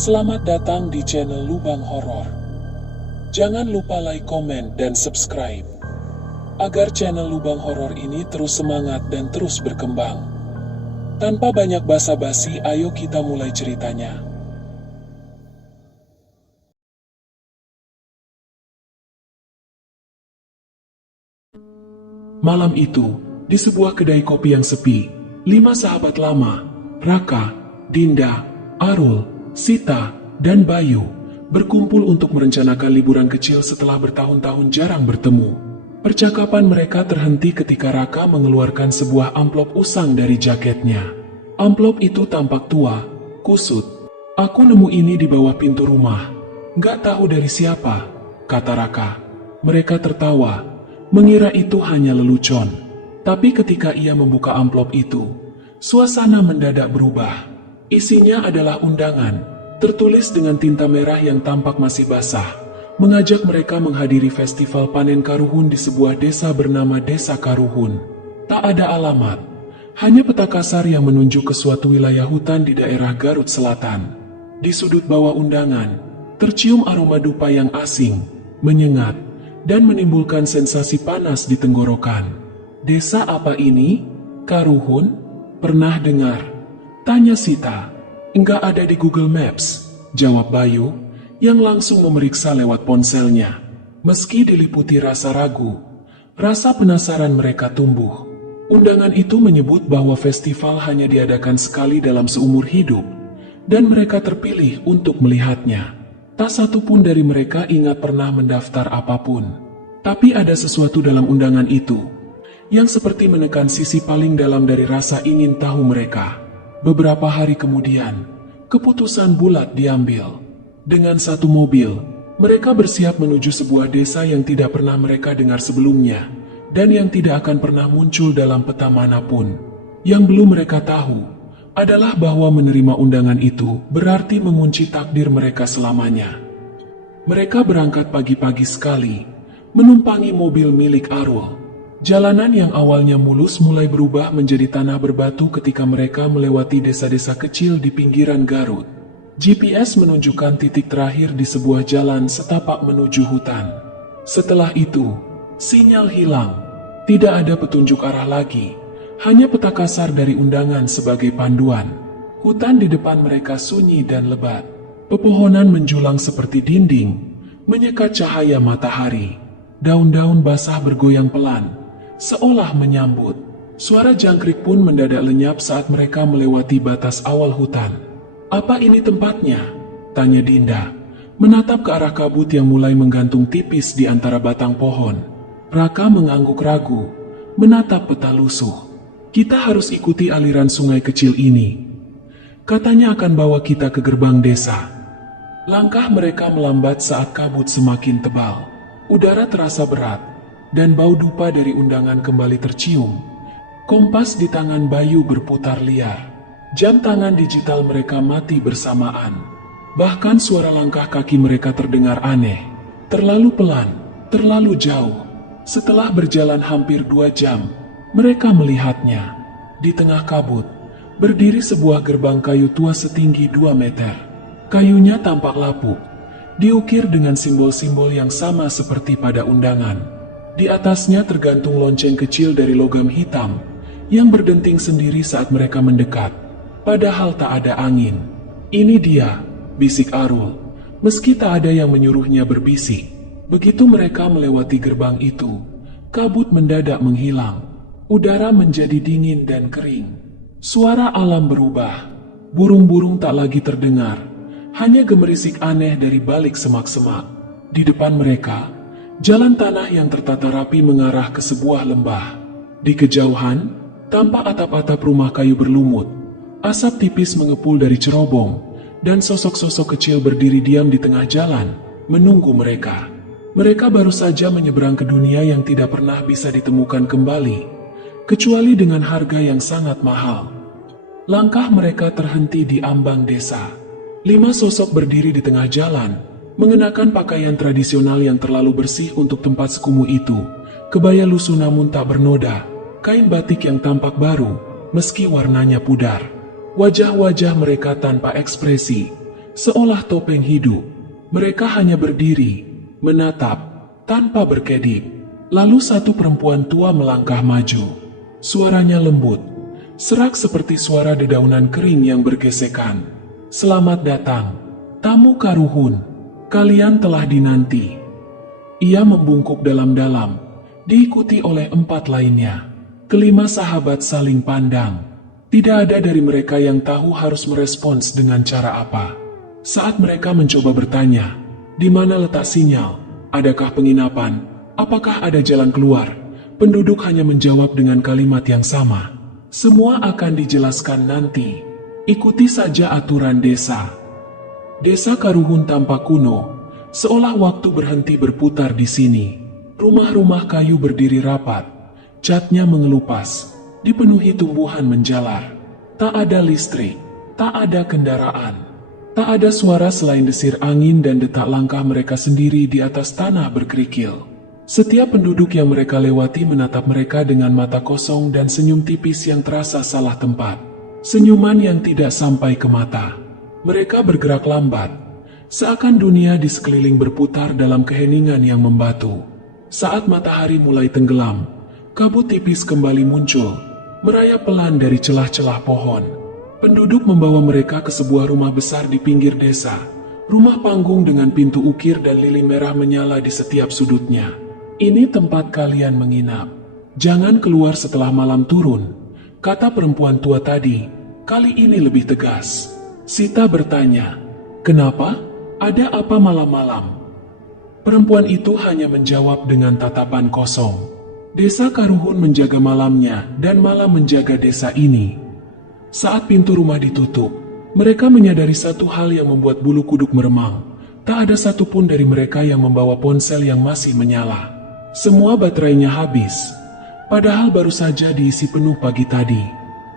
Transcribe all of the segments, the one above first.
Selamat datang di channel Lubang Horor. Jangan lupa like, komen, dan subscribe agar channel Lubang Horor ini terus semangat dan terus berkembang. Tanpa banyak basa-basi, ayo kita mulai ceritanya. Malam itu, di sebuah kedai kopi yang sepi, 5 sahabat lama, Raka, Dinda, Arul, Sita, dan Bayu, berkumpul untuk merencanakan liburan kecil setelah bertahun-tahun jarang bertemu. Percakapan mereka terhenti ketika Raka mengeluarkan sebuah amplop usang dari jaketnya. Amplop itu tampak tua, kusut. "Aku nemu ini di bawah pintu rumah. Nggak tahu dari siapa," kata Raka. Mereka tertawa, mengira itu hanya lelucon. Tapi ketika ia membuka amplop itu, suasana mendadak berubah. Isinya adalah undangan, tertulis dengan tinta merah yang tampak masih basah, mengajak mereka menghadiri festival panen karuhun di sebuah desa bernama Desa Karuhun. Tak ada alamat, hanya peta kasar yang menunjuk ke suatu wilayah hutan di daerah Garut Selatan. Di sudut bawah undangan, tercium aroma dupa yang asing, menyengat, dan menimbulkan sensasi panas di tenggorokan. "Desa apa ini? Karuhun? Pernah dengar?" tanya Sita. "Enggak ada di Google Maps," jawab Bayu, yang langsung memeriksa lewat ponselnya. Meski diliputi rasa ragu, rasa penasaran mereka tumbuh. Undangan itu menyebut bahwa festival hanya diadakan sekali dalam seumur hidup, dan mereka terpilih untuk melihatnya. Tak satu pun dari mereka ingat pernah mendaftar apapun. Tapi ada sesuatu dalam undangan itu yang seperti menekan sisi paling dalam dari rasa ingin tahu mereka. Beberapa hari kemudian, keputusan bulat diambil. Dengan satu mobil, mereka bersiap menuju sebuah desa yang tidak pernah mereka dengar sebelumnya, dan yang tidak akan pernah muncul dalam peta manapun. Yang belum mereka tahu adalah bahwa menerima undangan itu berarti mengunci takdir mereka selamanya. Mereka berangkat pagi-pagi sekali, menumpangi mobil milik Arul. Jalanan yang awalnya mulus mulai berubah menjadi tanah berbatu ketika mereka melewati desa-desa kecil di pinggiran Garut. GPS menunjukkan titik terakhir di sebuah jalan setapak menuju hutan. Setelah itu, sinyal hilang. Tidak ada petunjuk arah lagi, hanya peta kasar dari undangan sebagai panduan. Hutan di depan mereka sunyi dan lebat. Pepohonan menjulang seperti dinding, menyekat cahaya matahari. Daun-daun basah bergoyang pelan, seolah menyambut. Suara jangkrik pun mendadak lenyap saat mereka melewati batas awal hutan. "Apa ini tempatnya?" tanya Dinda, menatap ke arah kabut yang mulai menggantung tipis di antara batang pohon. Raka mengangguk ragu, menatap peta lusuh. "Kita harus ikuti aliran sungai kecil ini. Katanya akan bawa kita ke gerbang desa." Langkah mereka melambat saat kabut semakin tebal. Udara terasa berat, dan bau dupa dari undangan kembali tercium. Kompas di tangan Bayu berputar liar. Jam tangan digital mereka mati bersamaan. Bahkan suara langkah kaki mereka terdengar aneh. Terlalu pelan, terlalu jauh. Setelah berjalan hampir 2 jam, mereka melihatnya. Di tengah kabut, berdiri sebuah gerbang kayu tua setinggi 2 meter. Kayunya tampak lapuk, diukir dengan simbol-simbol yang sama seperti pada undangan. Di atasnya tergantung lonceng kecil dari logam hitam yang berdenting sendiri saat mereka mendekat. Padahal tak ada angin. "Ini dia," bisik Arul, meski tak ada yang menyuruhnya berbisik. Begitu mereka melewati gerbang itu, kabut mendadak menghilang. Udara menjadi dingin dan kering. Suara alam berubah. Burung-burung tak lagi terdengar, hanya gemerisik aneh dari balik semak-semak. Di depan mereka, jalan tanah yang tertata rapi mengarah ke sebuah lembah. Di kejauhan, tampak atap-atap rumah kayu berlumut. Asap tipis mengepul dari cerobong, dan sosok-sosok kecil berdiri diam di tengah jalan, menunggu mereka. Mereka baru saja menyeberang ke dunia yang tidak pernah bisa ditemukan kembali, kecuali dengan harga yang sangat mahal. Langkah mereka terhenti di ambang desa. 5 sosok berdiri di tengah jalan, mengenakan pakaian tradisional yang terlalu bersih untuk tempat sekumuh itu. Kebaya lusuh namun tak bernoda, kain batik yang tampak baru, meski warnanya pudar. Wajah-wajah mereka tanpa ekspresi, seolah topeng hidup. Mereka hanya berdiri, menatap, tanpa berkedip. Lalu satu perempuan tua melangkah maju. Suaranya lembut, serak seperti suara dedaunan kering yang bergesekan. "Selamat datang, tamu Karuhun. Kalian telah dinanti." Ia membungkuk dalam-dalam, diikuti oleh 4 lainnya. Kelima sahabat saling pandang. Tidak ada dari mereka yang tahu harus merespons dengan cara apa. Saat mereka mencoba bertanya, di mana letak sinyal, adakah penginapan, apakah ada jalan keluar, penduduk hanya menjawab dengan kalimat yang sama. "Semua akan dijelaskan nanti. Ikuti saja aturan desa." Desa Karuhun tampak kuno, seolah waktu berhenti berputar di sini. Rumah-rumah kayu berdiri rapat, catnya mengelupas, dipenuhi tumbuhan menjalar. Tak ada listrik, tak ada kendaraan, tak ada suara selain desir angin dan detak langkah mereka sendiri di atas tanah berkerikil. Setiap penduduk yang mereka lewati menatap mereka dengan mata kosong dan senyum tipis yang terasa salah tempat. Senyuman yang tidak sampai ke mata. Mereka bergerak lambat, seakan dunia di sekeliling berputar dalam keheningan yang membatu. Saat matahari mulai tenggelam, kabut tipis kembali muncul, merayap pelan dari celah-celah pohon. Penduduk membawa mereka ke sebuah rumah besar di pinggir desa. Rumah panggung dengan pintu ukir dan lilin merah menyala di setiap sudutnya. "Ini tempat kalian menginap. Jangan keluar setelah malam turun," kata perempuan tua tadi. Kali ini lebih tegas. Sita bertanya, "Kenapa? Ada apa malam-malam?" Perempuan itu hanya menjawab dengan tatapan kosong. Desa Karuhun menjaga malamnya dan malam menjaga desa ini. Saat pintu rumah ditutup, mereka menyadari satu hal yang membuat bulu kuduk meremang. Tak ada satupun dari mereka yang membawa ponsel yang masih menyala. Semua baterainya habis, padahal baru saja diisi penuh pagi tadi.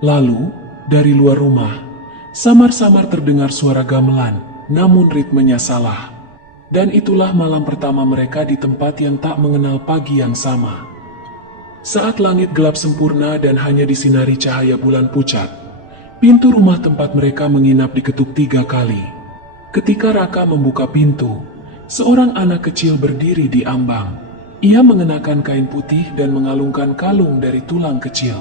Lalu, dari luar rumah, samar-samar terdengar suara gamelan, namun ritmenya salah. Dan itulah malam pertama mereka di tempat yang tak mengenal pagi yang sama. Saat langit gelap sempurna dan hanya disinari cahaya bulan pucat, pintu rumah tempat mereka menginap diketuk 3 kali. Ketika Raka membuka pintu, seorang anak kecil berdiri di ambang. Ia mengenakan kain putih dan mengalungkan kalung dari tulang kecil.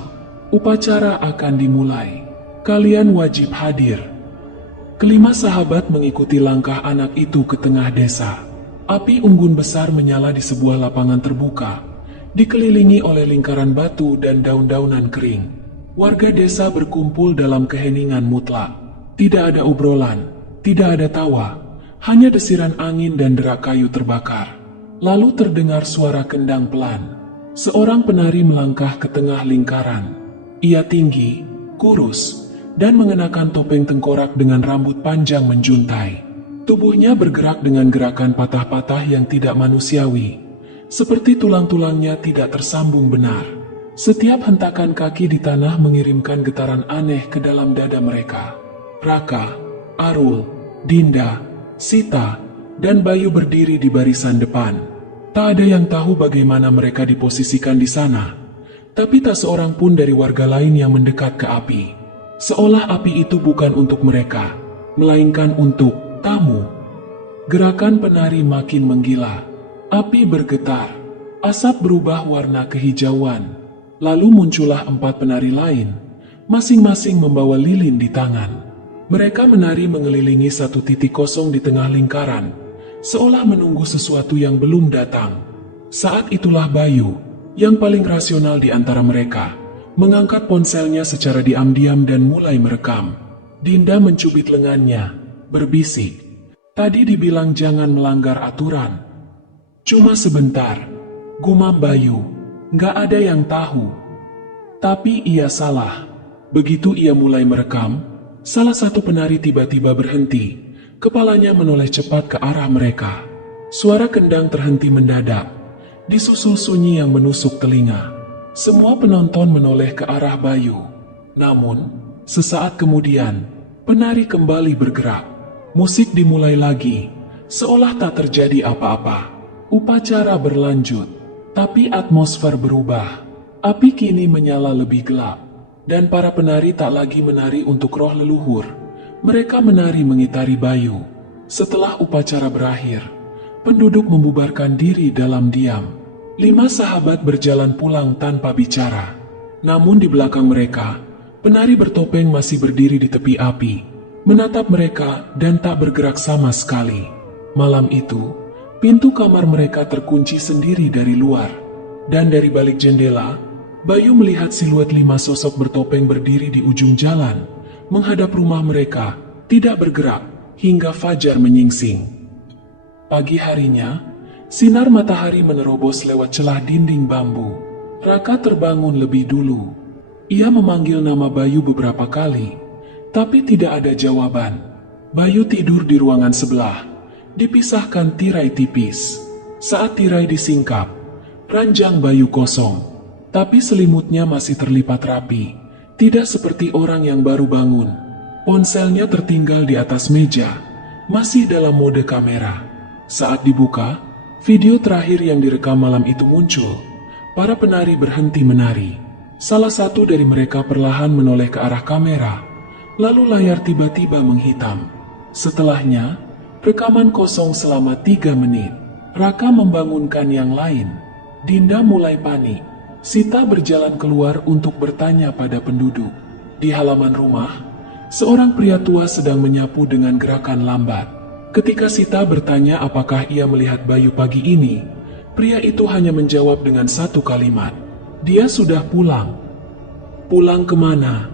"Upacara akan dimulai. Kalian wajib hadir." Kelima sahabat mengikuti langkah anak itu ke tengah desa. Api unggun besar menyala di sebuah lapangan terbuka, dikelilingi oleh lingkaran batu dan daun-daunan kering. Warga desa berkumpul dalam keheningan mutlak. Tidak ada obrolan, tidak ada tawa, hanya desiran angin dan derak kayu terbakar. Lalu terdengar suara kendang pelan. Seorang penari melangkah ke tengah lingkaran. Ia tinggi, kurus, dan mengenakan topeng tengkorak dengan rambut panjang menjuntai. Tubuhnya bergerak dengan gerakan patah-patah yang tidak manusiawi, seperti tulang-tulangnya tidak tersambung benar. Setiap hentakan kaki di tanah mengirimkan getaran aneh ke dalam dada mereka. Raka, Arul, Dinda, Sita, dan Bayu berdiri di barisan depan. Tak ada yang tahu bagaimana mereka diposisikan di sana, tapi tak seorang pun dari warga lain yang mendekat ke api. Seolah api itu bukan untuk mereka, melainkan untuk tamu. Gerakan penari makin menggila. Api bergetar, asap berubah warna kehijauan. Lalu muncullah 4 penari lain, masing-masing membawa lilin di tangan. Mereka menari mengelilingi satu titik kosong di tengah lingkaran, seolah menunggu sesuatu yang belum datang. Saat itulah Bayu, yang paling rasional di antara mereka, mengangkat ponselnya secara diam-diam dan mulai merekam. Dinda mencubit lengannya, berbisik, "Tadi dibilang jangan melanggar aturan." "Cuma sebentar," gumam Bayu, "nggak ada yang tahu." Tapi ia salah. Begitu ia mulai merekam, salah satu penari tiba-tiba berhenti. Kepalanya menoleh cepat ke arah mereka. Suara kendang terhenti mendadak, disusul sunyi yang menusuk telinga. Semua penonton menoleh ke arah Bayu. Namun, sesaat kemudian, penari kembali bergerak. Musik dimulai lagi, seolah tak terjadi apa-apa. Upacara berlanjut, tapi atmosfer berubah. Api kini menyala lebih gelap, dan para penari tak lagi menari untuk roh leluhur. Mereka menari mengitari Bayu. Setelah upacara berakhir, penduduk membubarkan diri dalam diam. 5 sahabat berjalan pulang tanpa bicara. Namun di belakang mereka, penari bertopeng masih berdiri di tepi api, menatap mereka dan tak bergerak sama sekali. Malam itu, pintu kamar mereka terkunci sendiri dari luar. Dan dari balik jendela, Bayu melihat siluet 5 sosok bertopeng berdiri di ujung jalan, menghadap rumah mereka, tidak bergerak, hingga fajar menyingsing. Pagi harinya, sinar matahari menerobos lewat celah dinding bambu. Raka terbangun lebih dulu. Ia memanggil nama Bayu beberapa kali, tapi tidak ada jawaban. Bayu tidur di ruangan sebelah, dipisahkan tirai tipis. Saat tirai disingkap, ranjang Bayu kosong, tapi selimutnya masih terlipat rapi, tidak seperti orang yang baru bangun. Ponselnya tertinggal di atas meja, masih dalam mode kamera. Saat dibuka, video terakhir yang direkam malam itu muncul. Para penari berhenti menari. Salah satu dari mereka perlahan menoleh ke arah kamera, lalu layar tiba-tiba menghitam. Setelahnya, rekaman kosong selama 3 menit. Raka membangunkan yang lain. Dinda mulai panik. Sita berjalan keluar untuk bertanya pada penduduk. Di halaman rumah, seorang pria tua sedang menyapu dengan gerakan lambat. Ketika Sita bertanya apakah ia melihat Bayu pagi ini, pria itu hanya menjawab dengan satu kalimat. Dia sudah pulang. Pulang kemana?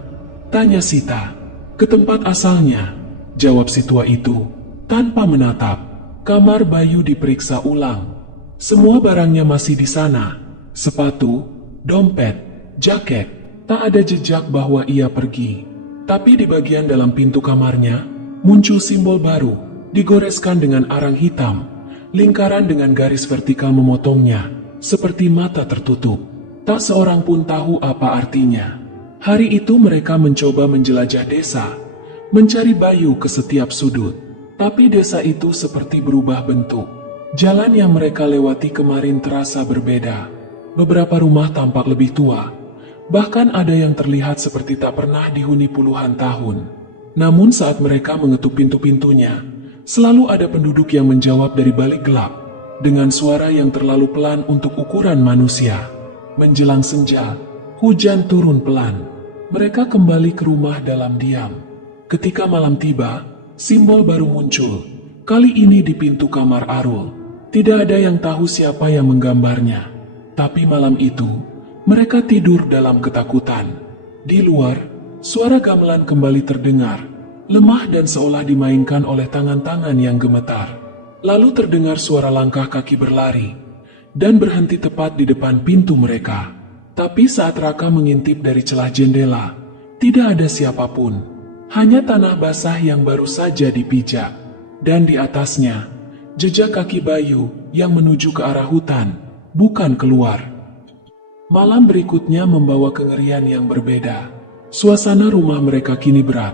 Tanya Sita. Ke tempat asalnya, jawab si tua itu. Tanpa menatap, kamar Bayu diperiksa ulang. Semua barangnya masih di sana. Sepatu, dompet, jaket. Tak ada jejak bahwa ia pergi. Tapi di bagian dalam pintu kamarnya, muncul simbol baru, digoreskan dengan arang hitam. Lingkaran dengan garis vertikal memotongnya, seperti mata tertutup. Tak seorang pun tahu apa artinya. Hari itu mereka mencoba menjelajah desa, mencari Bayu ke setiap sudut. Tapi desa itu seperti berubah bentuk. Jalan yang mereka lewati kemarin terasa berbeda. Beberapa rumah tampak lebih tua. Bahkan ada yang terlihat seperti tak pernah dihuni puluhan tahun. Namun saat mereka mengetuk pintu-pintunya, selalu ada penduduk yang menjawab dari balik gelap, dengan suara yang terlalu pelan untuk ukuran manusia. Menjelang senja, hujan turun pelan. Mereka kembali ke rumah dalam diam. Ketika malam tiba, simbol baru muncul. Kali ini di pintu kamar Arul. Tidak ada yang tahu siapa yang menggambarnya. Tapi malam itu, mereka tidur dalam ketakutan. Di luar, suara gamelan kembali terdengar, lemah dan seolah dimainkan oleh tangan-tangan yang gemetar. Lalu terdengar suara langkah kaki berlari, dan berhenti tepat di depan pintu mereka. Tapi saat Raka mengintip dari celah jendela, tidak ada siapapun. Hanya tanah basah yang baru saja dipijak. Dan di atasnya, jejak kaki Bayu yang menuju ke arah hutan, bukan keluar. Malam berikutnya membawa kengerian yang berbeda. Suasana rumah mereka kini berat,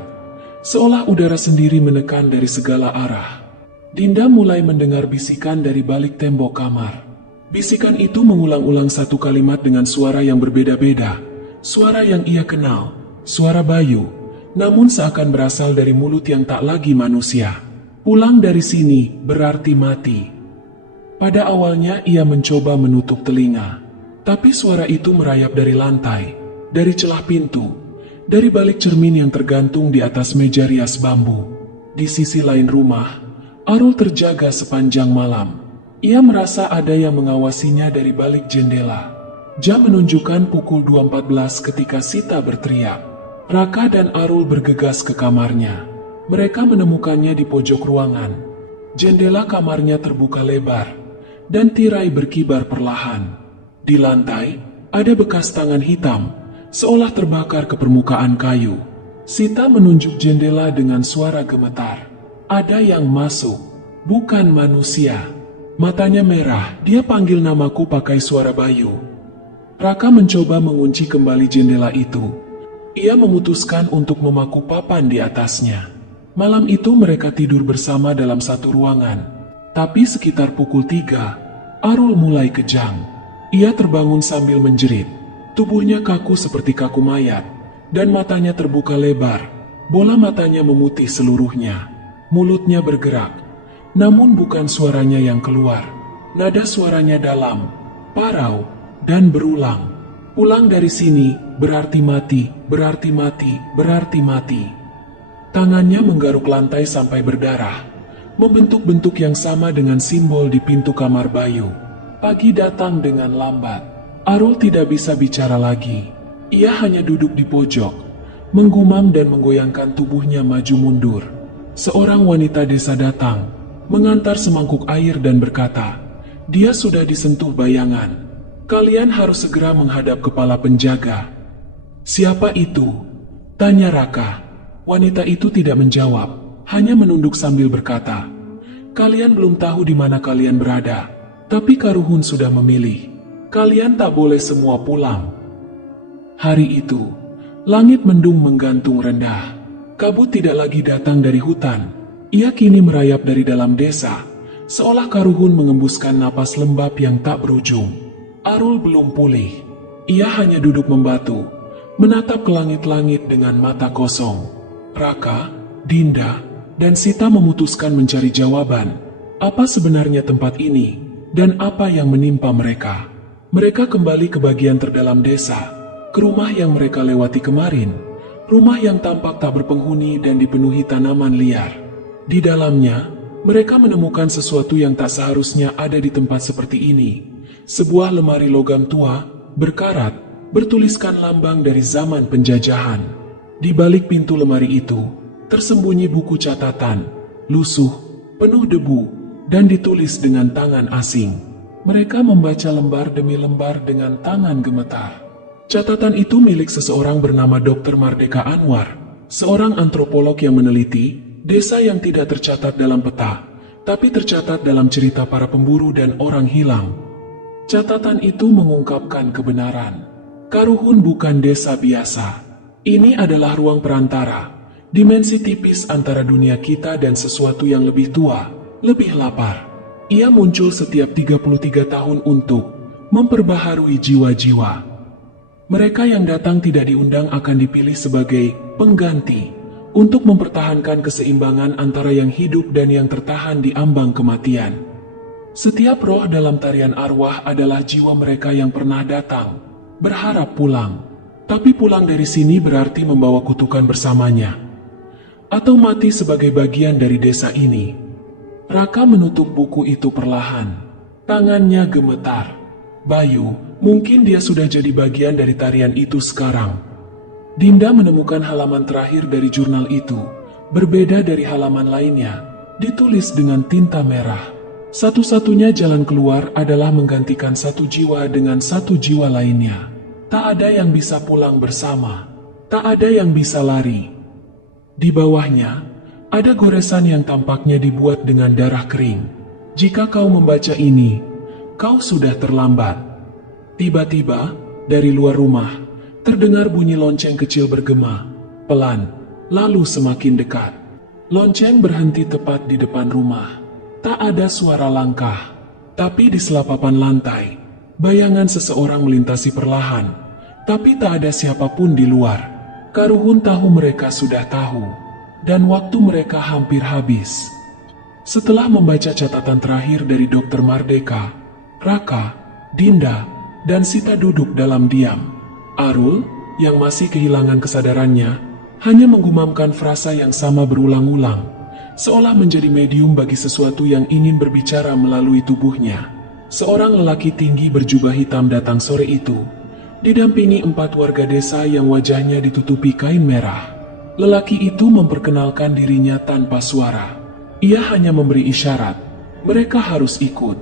seolah udara sendiri menekan dari segala arah. Dinda mulai mendengar bisikan dari balik tembok kamar. Bisikan itu mengulang-ulang satu kalimat dengan suara yang berbeda-beda. Suara yang ia kenal, suara Bayu, namun seakan berasal dari mulut yang tak lagi manusia. Pulang dari sini berarti mati. Pada awalnya ia mencoba menutup telinga. Tapi suara itu merayap dari lantai, dari celah pintu, dari balik cermin yang tergantung di atas meja rias bambu. Di sisi lain rumah, Arul terjaga sepanjang malam. Ia merasa ada yang mengawasinya dari balik jendela. Jam menunjukkan pukul 2.14 ketika Sita berteriak. Raka dan Arul bergegas ke kamarnya. Mereka menemukannya di pojok ruangan. Jendela kamarnya terbuka lebar, dan tirai berkibar perlahan. Di lantai, ada bekas tangan hitam, seolah terbakar ke permukaan kayu. Sita menunjuk jendela dengan suara gemetar. Ada yang masuk, bukan manusia. Matanya merah, dia panggil namaku pakai suara Bayu. Raka mencoba mengunci kembali jendela itu. Ia memutuskan untuk memaku papan di atasnya. Malam itu mereka tidur bersama dalam satu ruangan. Tapi sekitar pukul 3, Arul mulai kejang. Ia terbangun sambil menjerit. Tubuhnya kaku seperti kaku mayat, dan matanya terbuka lebar. Bola matanya memutih seluruhnya. Mulutnya bergerak, Namun bukan suaranya yang keluar. Nada suaranya dalam, parau, dan berulang. Pulang dari sini berarti mati, berarti mati, berarti mati. Tangannya menggaruk lantai sampai berdarah, membentuk-bentuk yang sama dengan simbol di pintu kamar Bayu. Pagi datang dengan lambat. Arul tidak bisa bicara lagi. Ia hanya duduk di pojok, menggumam dan menggoyangkan tubuhnya maju mundur. Seorang wanita desa datang, mengantar semangkuk air dan berkata, "Dia sudah disentuh bayangan. Kalian harus segera menghadap kepala penjaga." "Siapa itu?" tanya Raka. Wanita itu tidak menjawab, hanya menunduk sambil berkata, "Kalian belum tahu di mana kalian berada, tapi Karuhun sudah memilih. Kalian tak boleh semua pulang." Hari itu, langit mendung menggantung rendah. Kabut tidak lagi datang dari hutan. Ia kini merayap dari dalam desa, seolah Karuhun mengembuskan napas lembab yang tak berujung. Arul belum pulih. Ia hanya duduk membatu, menatap ke langit-langit dengan mata kosong. Raka, Dinda, dan Sita memutuskan mencari jawaban. Apa sebenarnya tempat ini, dan apa yang menimpa mereka? Mereka kembali ke bagian terdalam desa, ke rumah yang mereka lewati kemarin. Rumah yang tampak tak berpenghuni dan dipenuhi tanaman liar. Di dalamnya, mereka menemukan sesuatu yang tak seharusnya ada di tempat seperti ini. Sebuah lemari logam tua, berkarat, bertuliskan lambang dari zaman penjajahan. Di balik pintu lemari itu, tersembunyi buku catatan, lusuh, penuh debu, dan ditulis dengan tangan asing. Mereka membaca lembar demi lembar dengan tangan gemetar. Catatan itu milik seseorang bernama Dr. Mardeka Anwar, seorang antropolog yang meneliti desa yang tidak tercatat dalam peta, tapi tercatat dalam cerita para pemburu dan orang hilang. Catatan itu mengungkapkan kebenaran. Karuhun bukan desa biasa. Ini adalah ruang perantara, dimensi tipis antara dunia kita dan sesuatu yang lebih tua, lebih lapar. Ia muncul setiap 33 tahun untuk memperbaharui jiwa-jiwa. Mereka yang datang tidak diundang akan dipilih sebagai pengganti untuk mempertahankan keseimbangan antara yang hidup dan yang tertahan di ambang kematian. Setiap roh dalam tarian arwah adalah jiwa mereka yang pernah datang, berharap pulang. Tapi pulang dari sini berarti membawa kutukan bersamanya. Atau mati sebagai bagian dari desa ini. Raka menutup buku itu perlahan. Tangannya gemetar. Bayu, mungkin dia sudah jadi bagian dari tarian itu sekarang. Dinda menemukan halaman terakhir dari jurnal itu. Berbeda dari halaman lainnya. Ditulis dengan tinta merah. Satu-satunya jalan keluar adalah menggantikan satu jiwa dengan satu jiwa lainnya. Tak ada yang bisa pulang bersama. Tak ada yang bisa lari. Di bawahnya, ada goresan yang tampaknya dibuat dengan darah kering. Jika kau membaca ini, kau sudah terlambat. Tiba-tiba, dari luar rumah, terdengar bunyi lonceng kecil bergema, pelan, lalu semakin dekat. Lonceng berhenti tepat di depan rumah. Tak ada suara langkah, tapi di selapapan lantai, bayangan seseorang melintasi perlahan, tapi tak ada siapapun di luar. Karuhun tahu mereka sudah tahu, dan waktu mereka hampir habis. Setelah membaca catatan terakhir dari Dr. Mardeka, Raka, Dinda, dan Sita duduk dalam diam. Arul, yang masih kehilangan kesadarannya, hanya menggumamkan frasa yang sama berulang-ulang, seolah menjadi medium bagi sesuatu yang ingin berbicara melalui tubuhnya. Seorang lelaki tinggi berjubah hitam datang sore itu, didampingi 4 warga desa yang wajahnya ditutupi kain merah. Lelaki itu memperkenalkan dirinya tanpa suara. Ia hanya memberi isyarat. Mereka harus ikut.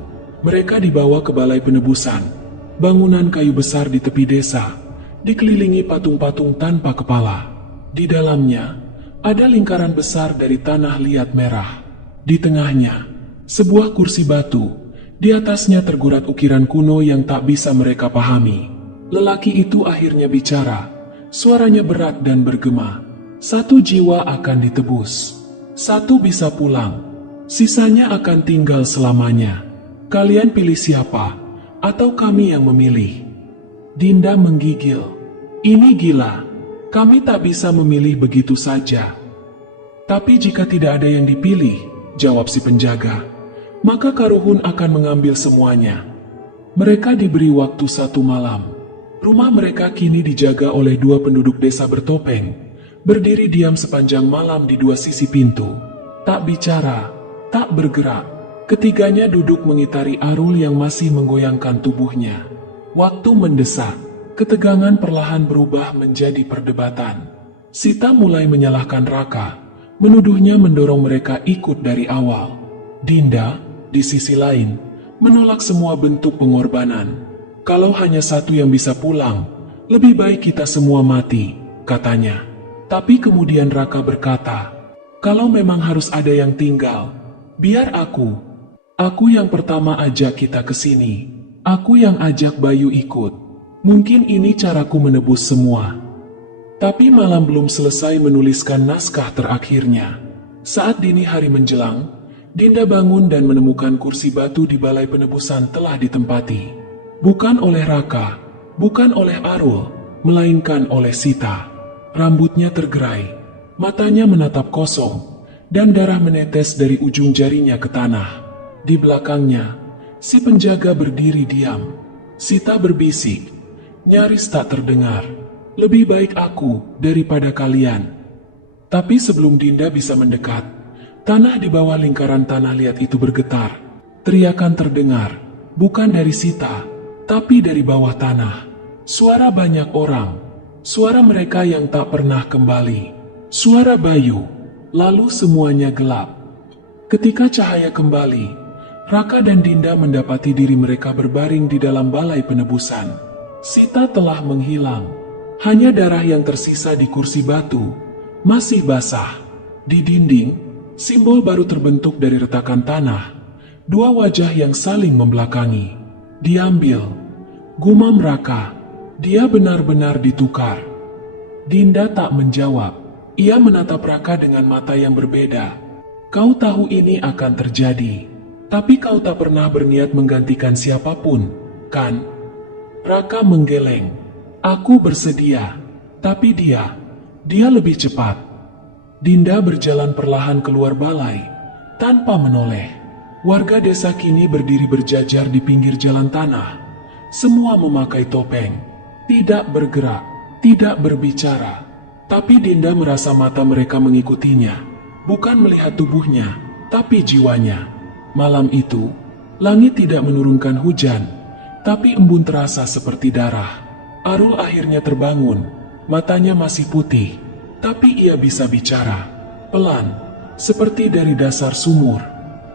Mereka dibawa ke balai penebusan, bangunan kayu besar di tepi desa, dikelilingi patung-patung tanpa kepala. Di dalamnya, ada lingkaran besar dari tanah liat merah. Di tengahnya, sebuah kursi batu. Di atasnya tergurat ukiran kuno yang tak bisa mereka pahami. Lelaki itu akhirnya bicara. Suaranya berat dan bergema. 1 jiwa akan ditebus. 1 bisa pulang. Sisanya akan tinggal selamanya. Kalian pilih siapa? Atau kami yang memilih? Dinda menggigil. Ini gila. Kami tak bisa memilih begitu saja. Tapi jika tidak ada yang dipilih, jawab si penjaga. Maka Karuhun akan mengambil semuanya. Mereka diberi waktu 1 malam. Rumah mereka kini dijaga oleh 2 penduduk desa bertopeng, berdiri diam sepanjang malam di 2 sisi pintu. Tak bicara, tak bergerak. Ketiganya duduk mengitari Arul yang masih menggoyangkan tubuhnya. Waktu mendesak, ketegangan perlahan berubah menjadi perdebatan. Sita mulai menyalahkan Raka, menuduhnya mendorong mereka ikut dari awal. Dinda, di sisi lain, menolak semua bentuk pengorbanan. Kalau hanya satu yang bisa pulang, lebih baik kita semua mati, katanya. Tapi kemudian Raka berkata, kalau memang harus ada yang tinggal, biar aku. Aku yang pertama ajak kita ke sini. Aku yang ajak Bayu ikut. Mungkin ini caraku menebus semua. Tapi malam belum selesai menuliskan naskah terakhirnya. Saat dini hari menjelang, Dinda bangun dan menemukan kursi batu di balai penebusan telah ditempati. Bukan oleh Raka, bukan oleh Arul, melainkan oleh Sita. Rambutnya tergerai, matanya menatap kosong, dan darah menetes dari ujung jarinya ke tanah. Di belakangnya, si penjaga berdiri diam. Sita berbisik, nyaris tak terdengar. Lebih baik aku daripada kalian. Tapi sebelum Dinda bisa mendekat, tanah di bawah lingkaran tanah liat itu bergetar. Teriakan terdengar, bukan dari Sita, tapi dari bawah tanah. Suara banyak orang, suara mereka yang tak pernah kembali. Suara Bayu, lalu semuanya gelap. Ketika cahaya kembali, Raka dan Dinda mendapati diri mereka berbaring di dalam balai penebusan. Sita telah menghilang, hanya darah yang tersisa di kursi batu, masih basah. Di dinding, simbol baru terbentuk dari retakan tanah. 2 wajah yang saling membelakangi. Diambil. Gumam Raka. Dia benar-benar ditukar. Dinda tak menjawab. Ia menatap Raka dengan mata yang berbeda. Kau tahu ini akan terjadi. Tapi kau tak pernah berniat menggantikan siapapun, kan? Raka menggeleng. Aku bersedia. Tapi dia lebih cepat. Dinda berjalan perlahan keluar balai, tanpa menoleh. Warga desa kini berdiri berjajar di pinggir jalan tanah. Semua memakai topeng, tidak bergerak, tidak berbicara. Tapi Dinda merasa mata mereka mengikutinya, bukan melihat tubuhnya, tapi jiwanya. Malam itu, langit tidak menurunkan hujan, tapi embun terasa seperti darah. Arul akhirnya terbangun, matanya masih putih. Tapi ia bisa bicara, pelan, seperti dari dasar sumur.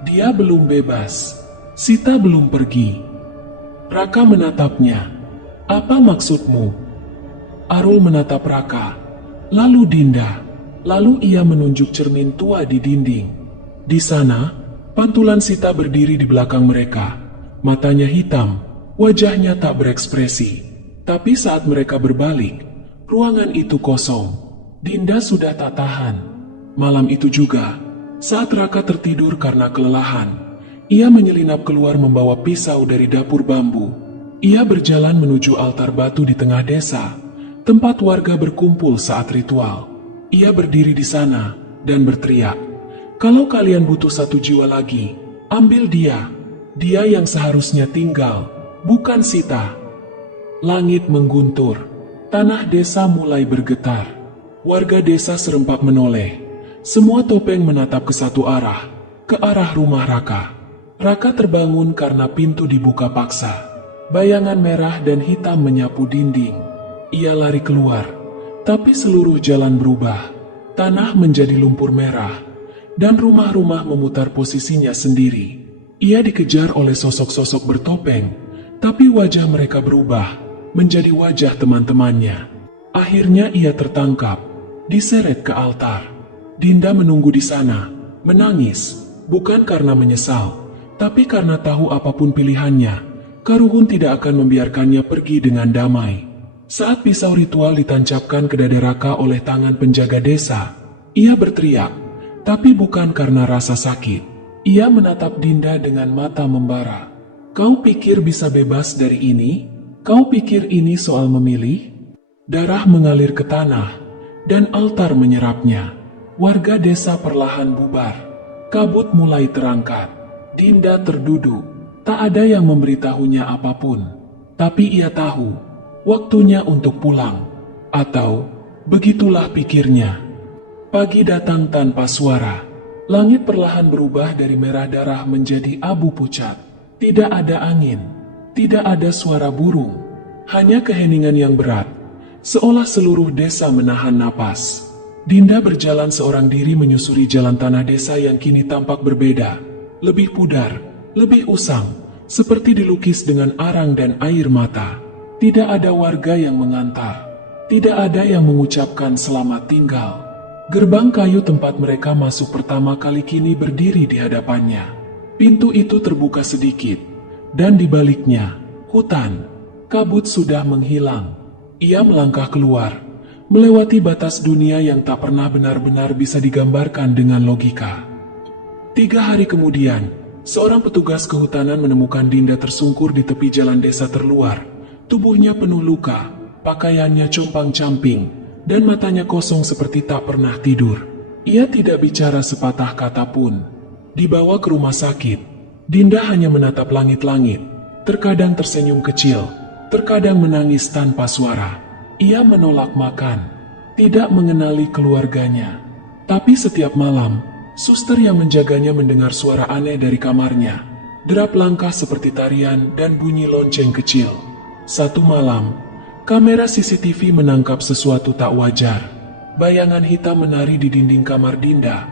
Dia belum bebas, Sita belum pergi. Raka menatapnya. Apa maksudmu? Arul menatap Raka, lalu Dinda, lalu ia menunjuk cermin tua di dinding. Di sana, pantulan Sita berdiri di belakang mereka. Matanya hitam, wajahnya tak berekspresi. Tapi saat mereka berbalik, ruangan itu kosong. Dinda sudah tak tahan. Malam itu juga, saat Raka tertidur karena kelelahan, ia menyelinap keluar membawa pisau dari dapur bambu. Ia berjalan menuju altar batu di tengah desa, tempat warga berkumpul saat ritual. Ia berdiri di sana dan berteriak, kalau kalian butuh 1 jiwa lagi, ambil dia. Dia yang seharusnya tinggal, bukan Sita. Langit mengguntur, tanah desa mulai bergetar. Warga desa serempak menoleh. Semua topeng menatap ke satu arah, ke arah rumah Raka. Raka terbangun karena pintu dibuka paksa. Bayangan merah dan hitam menyapu dinding. Ia lari keluar, tapi seluruh jalan berubah. Tanah menjadi lumpur merah, dan rumah-rumah memutar posisinya sendiri. Ia dikejar oleh sosok-sosok bertopeng, tapi wajah mereka berubah menjadi wajah teman-temannya. Akhirnya ia tertangkap, diseret ke altar. Dinda menunggu di sana, menangis, bukan karena menyesal, tapi karena tahu apapun pilihannya, Karuhun tidak akan membiarkannya pergi dengan damai. Saat pisau ritual ditancapkan ke dada Raka oleh tangan penjaga desa, ia berteriak, tapi bukan karena rasa sakit. Ia menatap Dinda dengan mata membara. Kau pikir bisa bebas dari ini? Kau pikir ini soal memilih? Darah mengalir ke tanah, dan altar menyerapnya. Warga desa perlahan bubar. Kabut mulai terangkat. Dinda terduduk. Tak ada yang memberitahunya apapun. Tapi ia tahu, waktunya untuk pulang. Atau, begitulah pikirnya. Pagi datang tanpa suara. Langit perlahan berubah dari merah darah menjadi abu pucat. Tidak ada angin. Tidak ada suara burung. Hanya keheningan yang berat. Seolah seluruh desa menahan napas. Dinda berjalan seorang diri menyusuri jalan tanah desa yang kini tampak berbeda. Lebih pudar, lebih usang, seperti dilukis dengan arang dan air mata. Tidak ada warga yang mengantar. Tidak ada yang mengucapkan selamat tinggal. Gerbang kayu tempat mereka masuk pertama kali kini berdiri di hadapannya. Pintu itu terbuka sedikit, dan di baliknya, hutan. Kabut sudah menghilang. Ia melangkah keluar, melewati batas dunia yang tak pernah benar-benar bisa digambarkan dengan logika. 3 hari kemudian, seorang petugas kehutanan menemukan Dinda tersungkur di tepi jalan desa terluar. Tubuhnya penuh luka, pakaiannya compang-camping, dan matanya kosong seperti tak pernah tidur. Ia tidak bicara sepatah kata pun. Dibawa ke rumah sakit, Dinda hanya menatap langit-langit, terkadang tersenyum kecil, terkadang menangis tanpa suara. Ia menolak makan, tidak mengenali keluarganya. Tapi setiap malam, suster yang menjaganya mendengar suara aneh dari kamarnya. Derap langkah seperti tarian dan bunyi lonceng kecil. Satu malam, kamera CCTV menangkap sesuatu tak wajar. Bayangan hitam menari di dinding kamar Dinda,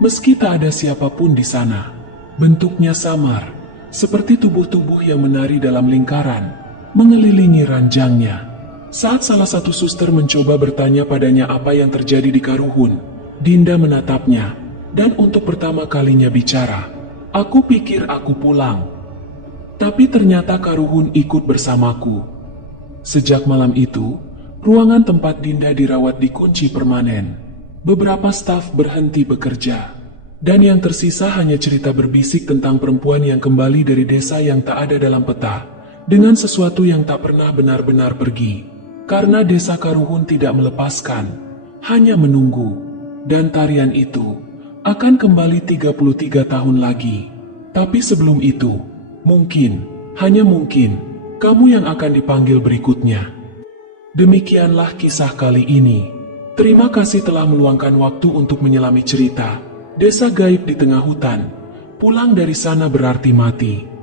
meski tak ada siapapun di sana. Bentuknya samar, seperti tubuh-tubuh yang menari dalam lingkaran, mengelilingi ranjangnya. Saat salah satu suster mencoba bertanya padanya apa yang terjadi di Karuhun, Dinda menatapnya, dan untuk pertama kalinya bicara, "Aku pikir aku pulang. Tapi ternyata Karuhun ikut bersamaku." Sejak malam itu, ruangan tempat Dinda dirawat dikunci permanen. Beberapa staf berhenti bekerja, dan yang tersisa hanya cerita berbisik tentang perempuan yang kembali dari desa yang tak ada dalam peta, dengan sesuatu yang tak pernah benar-benar pergi. Karena desa Karuhun tidak melepaskan, hanya menunggu, dan tarian itu akan kembali 33 tahun lagi. Tapi sebelum itu, mungkin, hanya mungkin, kamu yang akan dipanggil berikutnya. Demikianlah kisah kali ini. Terima kasih telah meluangkan waktu untuk menyelami cerita Desa Gaib di Tengah Hutan. Pulang dari sana berarti mati.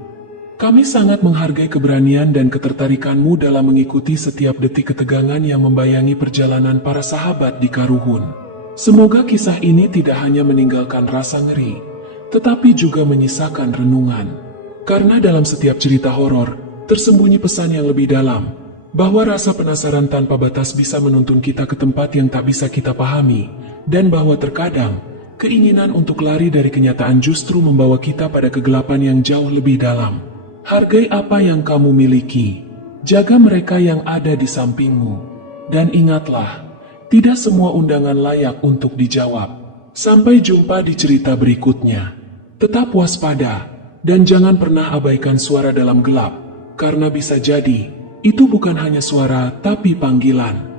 Kami sangat menghargai keberanian dan ketertarikanmu dalam mengikuti setiap detik ketegangan yang membayangi perjalanan para sahabat di Karuhun. Semoga kisah ini tidak hanya meninggalkan rasa ngeri, tetapi juga menyisakan renungan. Karena dalam setiap cerita horor, tersembunyi pesan yang lebih dalam, bahwa rasa penasaran tanpa batas bisa menuntun kita ke tempat yang tak bisa kita pahami, dan bahwa terkadang, keinginan untuk lari dari kenyataan justru membawa kita pada kegelapan yang jauh lebih dalam. Hargai apa yang kamu miliki, jaga mereka yang ada di sampingmu, dan ingatlah, tidak semua undangan layak untuk dijawab. Sampai jumpa di cerita berikutnya. Tetap waspada, dan jangan pernah abaikan suara dalam gelap, karena bisa jadi, itu bukan hanya suara tapi panggilan.